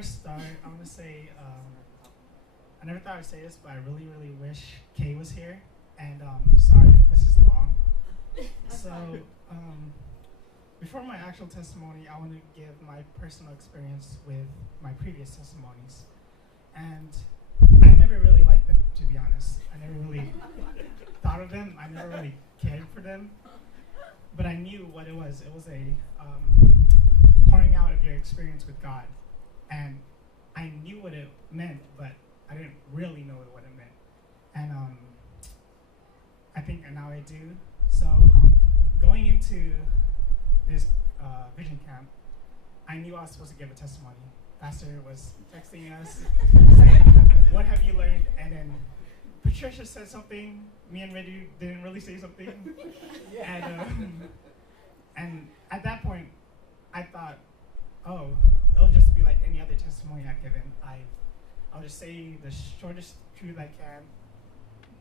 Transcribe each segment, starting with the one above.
I start, I'm gonna say I never thought I'd say this, but I really, really wish Kay was here. And sorry if this is long. So before my actual testimony, I want to give my personal experience with my previous testimonies. And I never really liked them, to be honest. I never really thought of them. I never really cared for them. But I knew what it was. It was a pouring out of your experience with God. And I knew what it meant, but I didn't really know what it meant. And I think now I do. So going into this vision camp, I knew I was supposed to give a testimony. Pastor was texting us saying, "What have you learned?" And then Patricia said something. Me and Reddy didn't really say something. And at that point, I thought, oh, it'll just be like any other testimony I've given. I'll just say the shortest truth I can,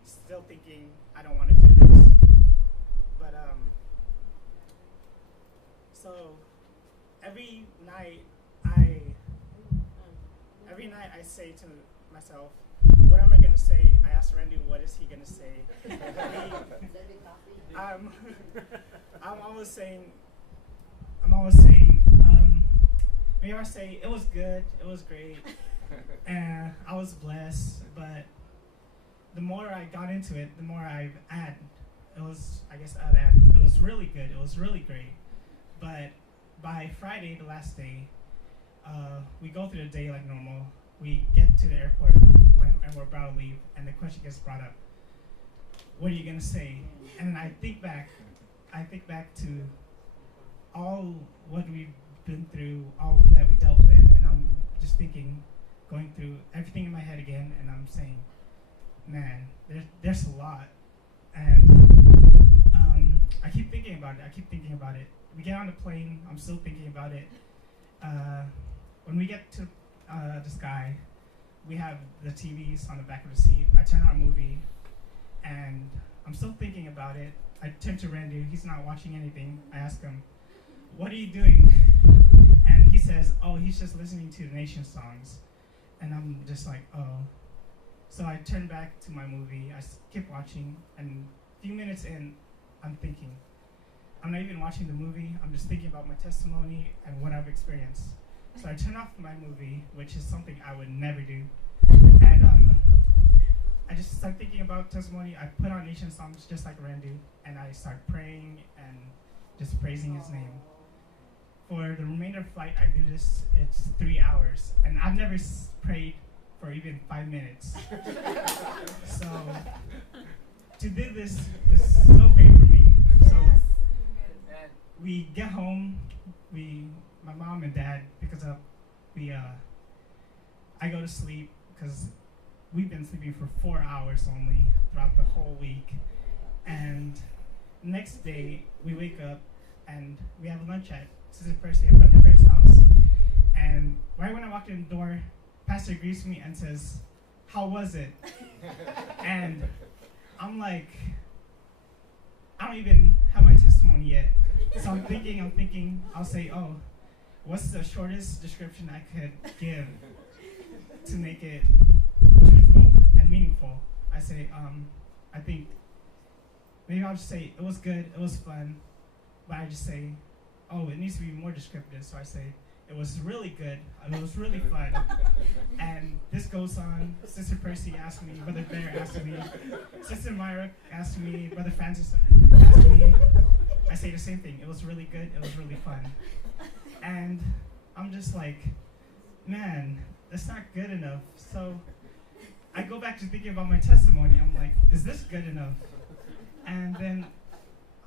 still thinking I don't want to do this. But so every night I say to myself, what am I gonna say? I asked Randy, what is he gonna say? I'm always saying, maybe I say it was good, it was great, and I was blessed. But the more I got into it, the more I'd add. It was really good, it was really great. But by Friday, the last day, we go through the day like normal. We get to the airport and we're about to leave, and the question gets brought up. What are you gonna say? And I think back to all what we've been through, all that we dealt with, and I'm just thinking, going through everything in my head again, and I'm saying, man, there's a lot. And I keep thinking about it. We get on the plane, I'm still thinking about it. When we get to the sky, we have the TVs on the back of the seat. I turn on a movie, and I'm still thinking about it. I turn to Randy, he's not watching anything. I ask him, what are you doing? And he says, oh, he's just listening to the nation songs. And I'm just like, oh. So I turn back to my movie, I keep watching, and a few minutes in, I'm thinking. I'm not even watching the movie, I'm just thinking about my testimony and what I've experienced. So I turn off my movie, which is something I would never do. And I just start thinking about testimony. I put on nation songs just like Randy, and I start praying and just praising his name. For the remainder of the flight, I do this, it's 3 hours, and I've never prayed for even 5 minutes. So to do this is so great for me. So we get home, my mom and dad pick us up. I go to sleep because we've been sleeping for 4 hours only throughout the whole week. And next day we wake up and we have lunch at Sister Percy and Brother Bear's house. And right when I walked in the door, Pastor greets me and says, "How was it?" And I'm like, I don't even have my testimony yet. So I'm thinking, I'll say, oh, what's the shortest description I could give to make it truthful and meaningful? I say, I think maybe I'll just say it was good, it was fun, but I just say, oh, it needs to be more descriptive. So I say, it was really good, it was really fun. And this goes on. Sister Percy asked me, Brother Bear asked me, Sister Myra asked me, Brother Francis asked me. I say the same thing. It was really good, it was really fun. And I'm just like, man, that's not good enough. So I go back to thinking about my testimony. I'm like, is this good enough? And then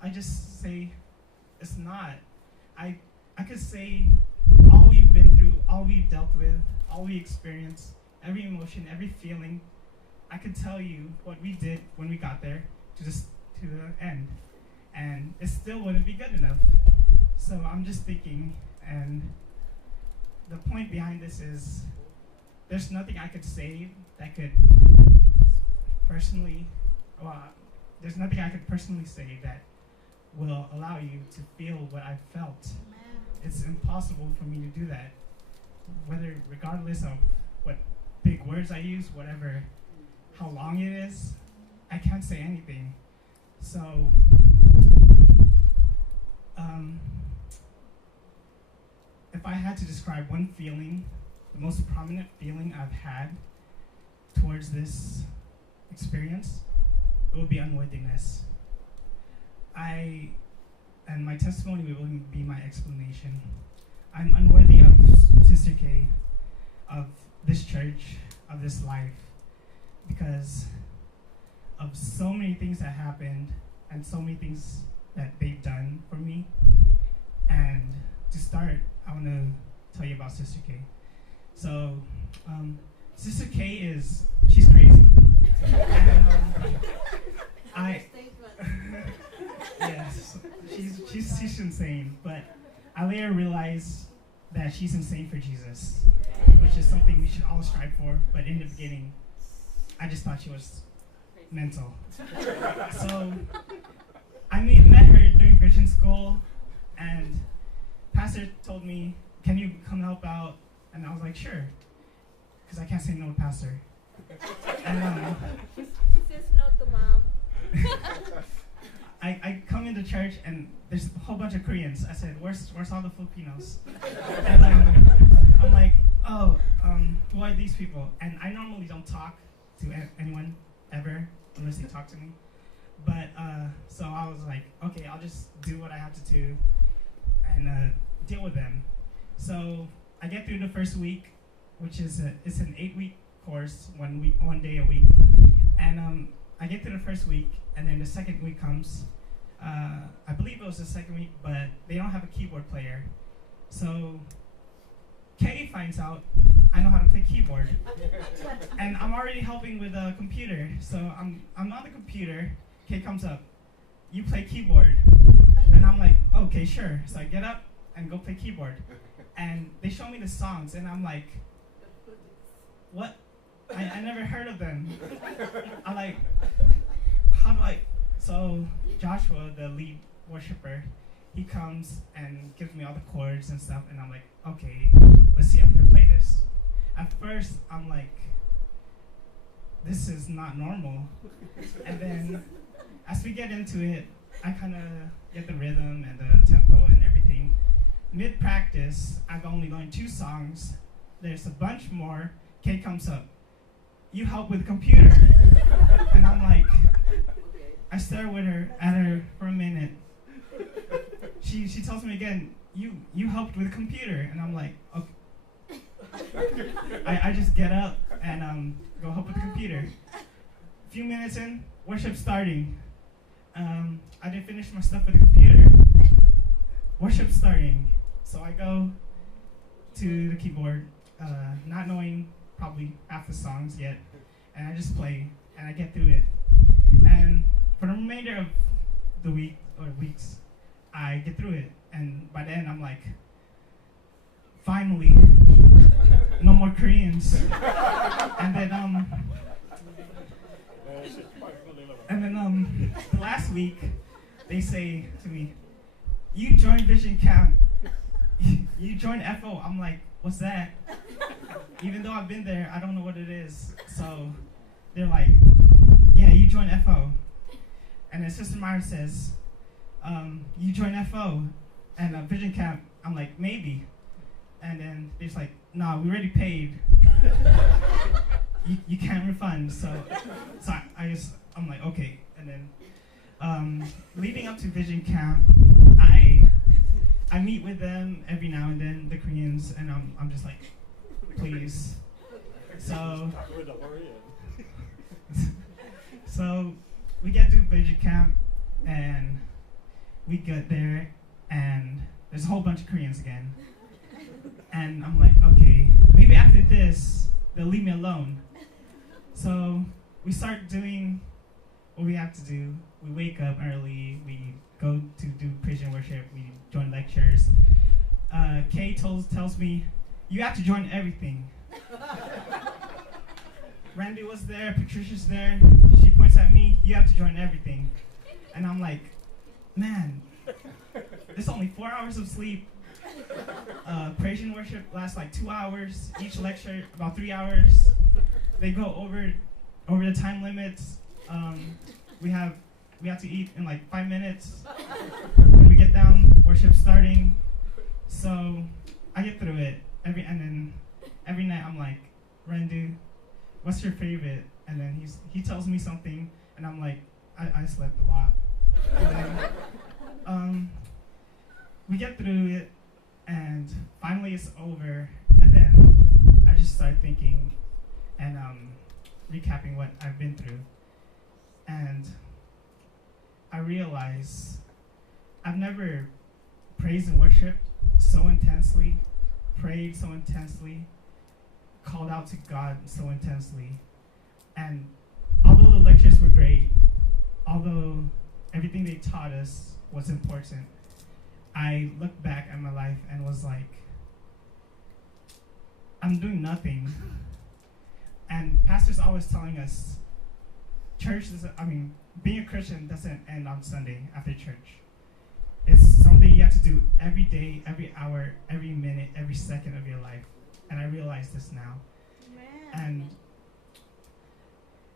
I just say, it's not. I could say all we've been through, all we've dealt with, all we experienced, every emotion, every feeling, I could tell you what we did when we got there to the end. And it still wouldn't be good enough. So I'm just thinking, and the point behind this is there's nothing I could say that could personally, there's nothing I could personally say that will allow you to feel what I felt. It's impossible for me to do that. regardless of what big words I use, whatever, how long it is, I can't say anything. So, if I had to describe one feeling, the most prominent feeling I've had towards this experience, it would be unworthiness. And my testimony will be my explanation. I'm unworthy of Sister K, of this church, of this life, because of so many things that happened and so many things that they've done for me. And to start, I want to tell you about Sister K. So, Sister K she's crazy. And yes, she's insane, but I later realized that she's insane for Jesus, which is something we should all strive for, but in the beginning, I just thought she was mental. So, I met her during Vision School, and Pastor told me, can you come help out? And I was like, sure, because I can't say no to Pastor. And he says no to Mom. I come into church and there's a whole bunch of Koreans. I said, where's all the Filipinos? And I'm like, oh, who are these people? And I normally don't talk to anyone ever unless they talk to me. But so I was like, okay, I'll just do what I have to do and deal with them. So I get through the first week, which is it's an 8-week course, 1 day a week. And I get through the first week, and then the second week comes. I believe it was the second week, but they don't have a keyboard player. So Kay finds out I know how to play keyboard, and I'm already helping with a computer. So I'm on the computer. Kay comes up, you play keyboard, and I'm like, okay, sure. So I get up and go play keyboard, and they show me the songs, and I'm like, what? I never heard of them. I'm like, how do I? So Joshua, the lead worshiper, he comes and gives me all the chords and stuff, and I'm like, okay, let's see if I can play this. At first, I'm like, this is not normal. And then, as we get into it, I kind of get the rhythm and the tempo and everything. Mid-practice, I've only learned 2 songs. There's a bunch more. Kay comes up, you help with the computer. And I'm like, I stare at her for a minute. She tells me again, you helped with the computer. And I'm like, okay. I just get up and go help with the computer. A few minutes in, worship starting. I didn't finish my stuff with the computer. Worship starting. So I go to the keyboard, not knowing probably half the songs yet, and I just play, and I get through it. And for the remainder of the week, or weeks, I get through it, and by the end I'm like, finally, no more Koreans. And then the last week, they say to me, you joined Vision Camp, you joined FO. I'm like, what's that? Even though I've been there, I don't know what it is. So they're like, yeah, you joined FO. And then Sister Myra says, you joined FO and Vision Camp. I'm like, maybe. And then they're just like, nah, we already paid. you can't refund. So I'm like, okay. And then leading up to Vision Camp, I meet with them every now and then, the Koreans, and I'm just like, please. So we get to Vision Camp, and we get there, and there's a whole bunch of Koreans again. And I'm like, okay, maybe after this, they'll leave me alone. So we start doing what we have to do. We wake up early, we go to do praise and worship, we join lectures. Kay tells me, you have to join everything. Randy was there, Patricia's there, she points at me, you have to join everything. And I'm like, man, there's only 4 hours of sleep, Praise and worship lasts like 2 hours. Each lecture about 3 hours. They go over the time limits. We have to eat in like 5 minutes. When we get down, worship starting. So I get through it and then every night I'm like, Rendu, what's your favorite? And then he tells me something, and I'm like, I slept a lot. And then we get through it, and finally it's over, and then I just start thinking and recapping what I've been through. And I realize I've never praised and worshiped so intensely, prayed so intensely, called out to God so intensely. And although the lectures were great, although everything they taught us was important, I looked back at my life and was like, I'm doing nothing. And pastors always telling us, being a Christian doesn't end on Sunday after church. It's something you have to do every day, every hour, every minute, every second of your life. And I realize this now. And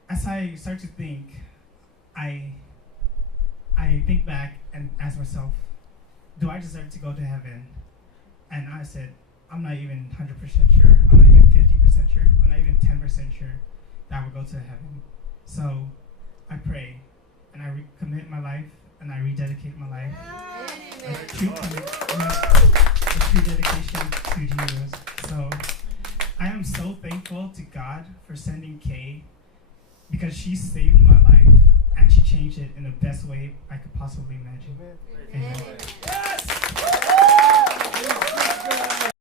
as I start to think, I think back and ask myself, do I deserve to go to heaven? And I said, I'm not even 100% sure. I'm not even 50% sure. I'm not even 10% sure that I will go to heaven. So I pray and I recommit my life and I rededicate my life. A true dedication to Jesus. So I am so thankful to God for sending Kay, because she saved my life and she changed it in the best way I could possibly imagine. Amen.